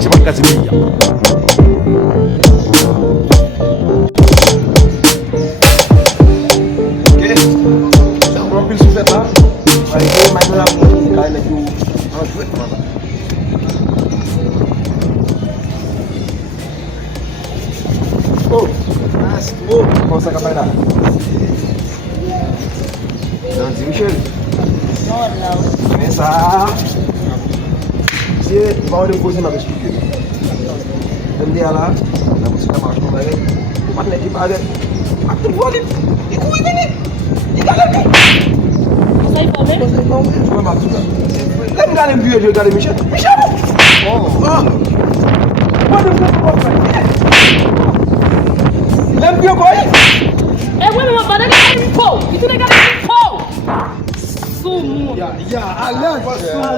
Chama Casimia. Ok? Já vou abrir o sufetar. Vai ter mais uma música aí aqui. Oh, comment ça va là? Non, dis Michel. Mais ça. C'est pas une cause m'a expliqué. Dem dia lá, na música mais como é. O mano é que paga. A tu vale. E cuida né? E galera. Sai pra ver? Je vais battre ça. Là, me garder vieux, je regarde Michel. Michel. Oh. Moi de vous pas faire. Lem vieux quoi? É bueno, mas para que ele pô. E tu nega ele pô. Sumo. Alex. Oh,